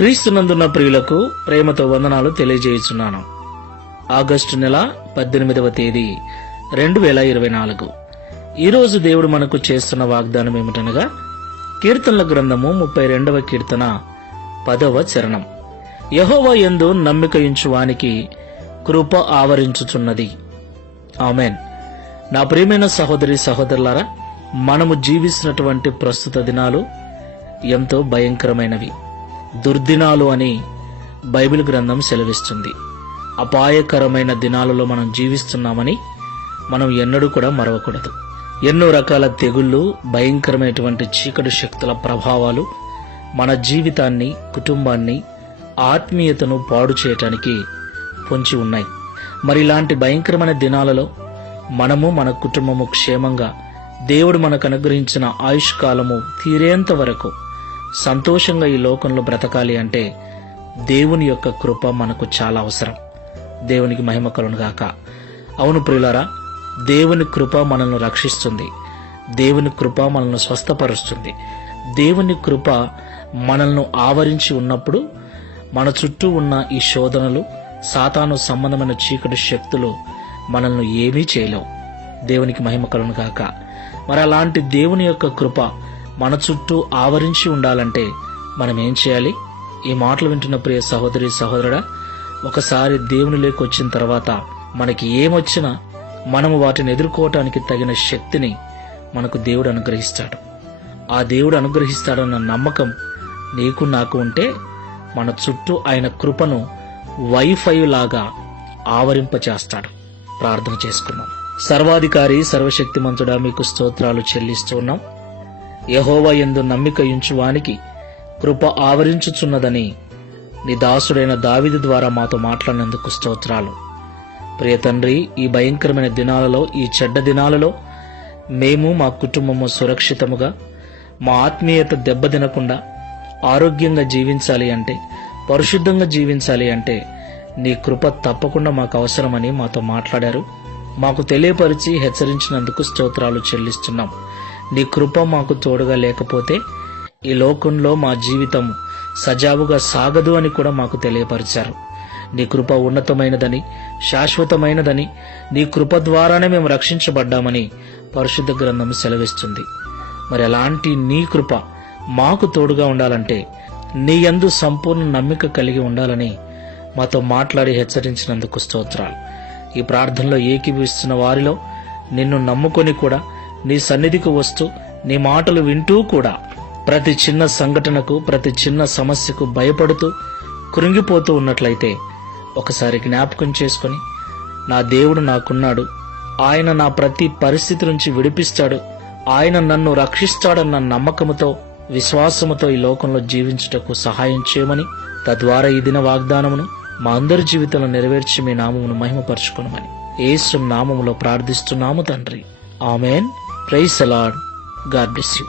క్రీస్తునందున్న ప్రియులకు ప్రేమతో వందనాలు తెలియజేయుచున్నాను. ఆగస్టు నెల 18వ తేదీ 2024. ఈరోజు దేవుడు మనకు చేస్తున్న వాగ్దానం ఏమిటనగా కీర్తనల గ్రంథము 32వ కీర్తన 10వ చరణం. యెహోవా యందు నమ్మిక ఉంచు వానికి కృప ఆవరించుచున్నది. ఆమేన్. నా ప్రియమైన సహోదరి సహోదరులారా, మనము జీవిస్తున్నటువంటి ప్రస్తుత దినాలు ఎంతో భయంకరమైనవి, దుర్దినాలు అని బైబిల్ గ్రంథం సెలవిస్తుంది. అపాయకరమైన దినాలలో మనం జీవిస్తున్నామని మనం ఎన్నడూ కూడా మరవకూడదు. ఎన్నో రకాల తెగుళ్ళు, భయంకరమైనటువంటి చీకటి శక్తుల ప్రభావాలు మన జీవితాన్ని, కుటుంబాన్ని, ఆత్మీయతను పాడు చేయటానికి పొంచి ఉన్నాయి. మరి ఇలాంటి భయంకరమైన దినాలలో మనము, మన కుటుంబము క్షేమంగా దేవుడు మనకు అనుగ్రహించిన ఆయుష్ కాలము తీరేంత వరకు సంతోషంగా ఈ లోకంలో బ్రతకాలి అంటే దేవుని యొక్క కృప మనకు చాలా అవసరం. దేవునికి మహిమ కలుగును గాక. అవును ప్రియులారా, దేవుని కృప మనల్ని రక్షిస్తుంది. దేవుని కృప మనల్ని స్వస్థపరుస్తుంది. దేవుని కృప మనల్ని ఆవరించి ఉన్నప్పుడు మన చుట్టూ ఉన్న ఈ శోధనలు, సాతాను సంబంధమైన చీకటి శక్తులు మనల్ని ఏమీ చేయలేవు. దేవునికి మహిమ కలుగును గాక. మరి అలాంటి దేవుని యొక్క కృప మన చుట్టూ ఆవరించి ఉండాలంటే మనం ఏం చేయాలి? ఈ మాటలు వింటున్న ప్రియ సహోదరి సహోదరుడా, ఒకసారి దేవునిలోకి వచ్చిన తర్వాత మనకి ఏమొచ్చినా మనము వాటిని ఎదుర్కోవటానికి తగిన శక్తిని మనకు దేవుడు అనుగ్రహిస్తాడు. ఆ దేవుడు అనుగ్రహిస్తాడన్న నమ్మకం నీకు నాకు ఉంటే మన చుట్టూ ఆయన కృపను వైఫై లాగా ఆవరింపచేస్తాడు. ప్రార్థన చేసుకున్నాం. సర్వాధికారి, సర్వశక్తిమంతుడా, మీకు స్తోత్రాలు చెల్లిస్తూ ఉన్నాం. యెహోవా యందు నమ్మిక ఉంచు వానికి కృప ఆవరించుచున్నదని నీ దాసుడైన దావీదు ద్వారా మాతో మాట్లాడినందుకు స్తోత్రాలు. ప్రియ తండ్రి, ఈ భయంకరమైన దినాలలో, ఈ చెడ్డ దినాలలో మేము, మా కుటుంబము సురక్షితముగా, మా ఆత్మీయత దెబ్బతినకుండా ఆరోగ్యంగా జీవించాలి అంటే, పరిశుద్ధంగా జీవించాలి అంటే నీ కృప తప్పకుండా మాకు అవసరమని మాతో మాట్లాడారు. మాకు తెలియపరిచి హెచ్చరించినందుకు స్తోత్రాలు చెల్లిస్తున్నాం. నీ కృప మాకు తోడుగా లేకపోతే ఈ లోకంలో మా జీవితం సజావుగా సాగదు అని కూడా మాకు తెలియపరిచారు. నీ కృప ఉన్నతమైనదని, శాశ్వతమైనదని, నీ కృప ద్వారానే మేము రక్షించబడ్డామని పరిశుద్ధ గ్రంథం సెలవిస్తుంది. మరి అలాంటి నీ కృప మాకు తోడుగా ఉండాలంటే నీ యందు సంపూర్ణ నమ్మిక కలిగి ఉండాలని మాతో మాట్లాడి హెచ్చరించినందుకు స్తోత్రాలు. ఈ ప్రార్థనలో ఏకీభవిస్తున్న వారిలో నిన్ను నమ్ముకొని కూడా నీ సన్నిధికి వస్తూ నీ మాటలు వింటూ కూడా ప్రతి చిన్న సంఘటనకు, ప్రతి చిన్న సమస్యకు భయపడుతూ కృంగిపోతూ ఉన్నట్లయితే ఒకసారి జ్ఞాపకం చేసుకొని, నా దేవుడు నాకున్నాడు, ఆయన నా ప్రతి పరిస్థితి నుంచి విడిపిస్తాడు, ఆయన నన్ను రక్షిస్తాడన్న నమ్మకముతో, విశ్వాసముతో ఈ లోకంలో జీవించుటకు సహాయం చేయమని, తద్వారా ఈ దిన వాగ్దానమును మా అందరి జీవితంలో నెరవేర్చి మీ నామమును మహిమపరచుకొనమని యేసు నామములో ప్రార్థిస్తున్నాము తండ్రి. Amen. Praise the lord. God bless you.